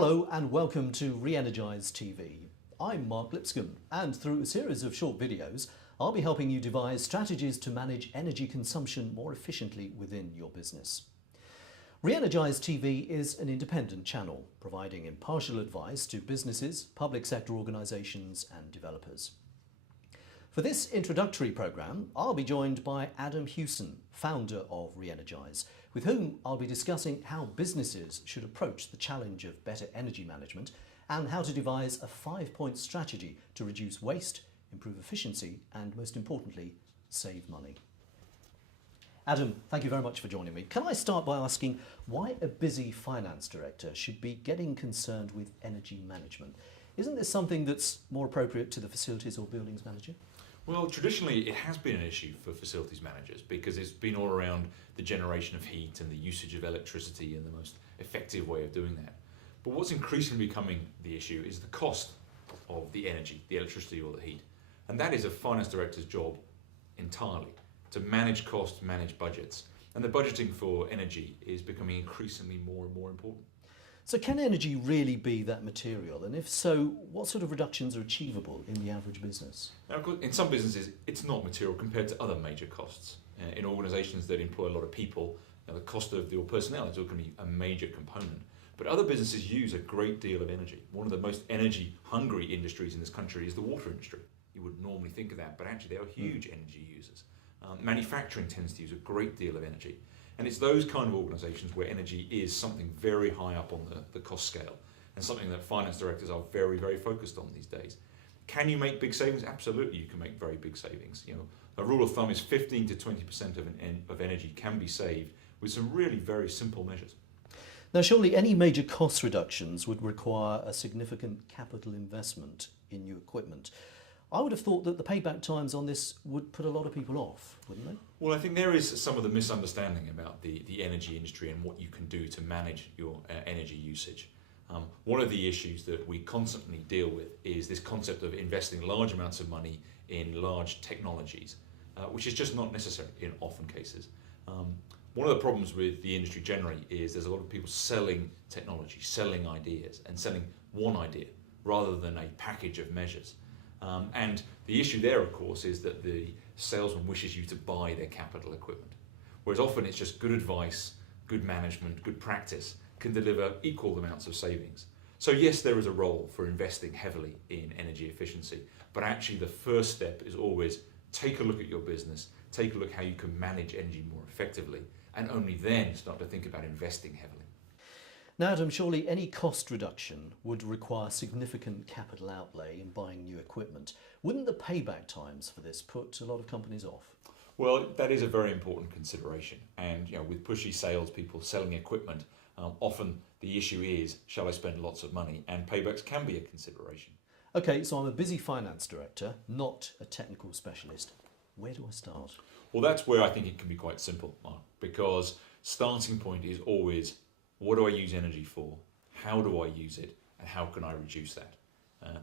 Hello and welcome to Re-Energize TV. I'm Mark Lipscomb, and through a series of short videos, I'll be helping you devise strategies to manage energy consumption more efficiently within your business. Re-Energize TV is an independent channel, providing impartial advice to businesses, public sector organisations and developers. For this introductory programme, I'll be joined by Adam Hewson, founder of Re-Energize, with whom I'll be discussing how businesses should approach the challenge of better energy management and how to devise a 5-point strategy to reduce waste, improve efficiency and, most importantly, save money. Adam, thank you very much for joining me. Can I start by asking why a busy finance director should be getting concerned with energy management? Isn't this something that's more appropriate to the facilities or buildings manager? Well, traditionally it has been an issue for facilities managers because it's been all around the generation of heat and the usage of electricity and the most effective way of doing that. But what's increasingly becoming the issue is the cost of the energy, the electricity or the heat. And that is a finance director's job entirely, to manage costs, manage budgets. And the budgeting for energy is becoming increasingly more and more important. So can energy really be that material? And if so, what sort of reductions are achievable in the average business? Now, of course, in some businesses, it's not material compared to other major costs. In organisations that employ a lot of people, the cost of your personnel is going to be a major component. But other businesses use a great deal of energy. One of the most energy-hungry industries in this country is the water industry. You wouldn't normally think of that, but actually they are huge energy users. Manufacturing tends to use a great deal of energy. And it's those kind of organisations where energy is something very high up on the cost scale and something that finance directors are very, very focused on these days. Can you make big savings? Absolutely, you can make very big savings. A rule of thumb is 15 to 20% of energy can be saved with some really very simple measures. Now, surely any major cost reductions would require a significant capital investment in new equipment. I would have thought that the payback times on this would put a lot of people off, wouldn't they? Well, I think there is some of the misunderstanding about the energy industry and what you can do to manage your energy usage. One of the issues that we constantly deal with is this concept of investing large amounts of money in large technologies, which is just not necessary in often cases. One of the problems with the industry generally is there's a lot of people selling technology, selling ideas, and selling one idea rather than a package of measures. And the issue there, of course, is that the salesman wishes you to buy their capital equipment. Whereas often it's just good advice, good management, good practice can deliver equal amounts of savings. So yes, there is a role for investing heavily in energy efficiency, but actually the first step is always take a look at your business, take a look how you can manage energy more effectively, and only then start to think about investing heavily. Now, Adam, surely any cost reduction would require significant capital outlay in buying new equipment. Wouldn't the payback times for this put a lot of companies off? Well, that is a very important consideration. And with pushy salespeople selling equipment, often the issue is, shall I spend lots of money? And paybacks can be a consideration. Okay, so I'm a busy finance director, not a technical specialist. Where do I start? Well, that's where I think it can be quite simple, Mark, because starting point is always, what do I use energy for? How do I use it? And how can I reduce that?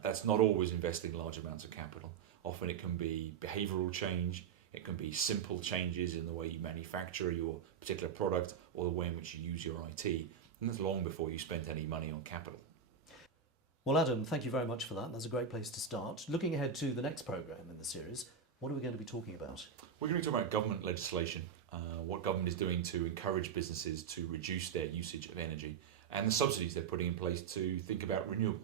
That's not always investing large amounts of capital. Often it can be behavioural change, it can be simple changes in the way you manufacture your particular product or the way in which you use your IT. And that's long before you spent any money on capital. Well, Adam, thank you very much for that. That's a great place to start. Looking ahead to the next programme in the series, what are we going to be talking about? We're going to talk about government legislation, what government is doing to encourage businesses to reduce their usage of energy, and the subsidies they're putting in place to think about renewables.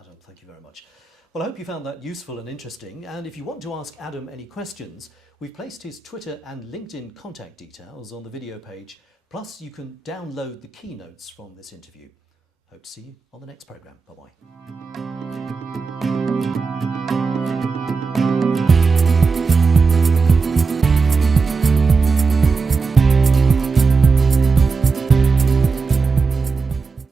Adam, thank you very much. Well, I hope you found that useful and interesting, and if you want to ask Adam any questions, we've placed his Twitter and LinkedIn contact details on the video page, plus you can download the keynotes from this interview. Hope to see you on the next programme. Bye-bye.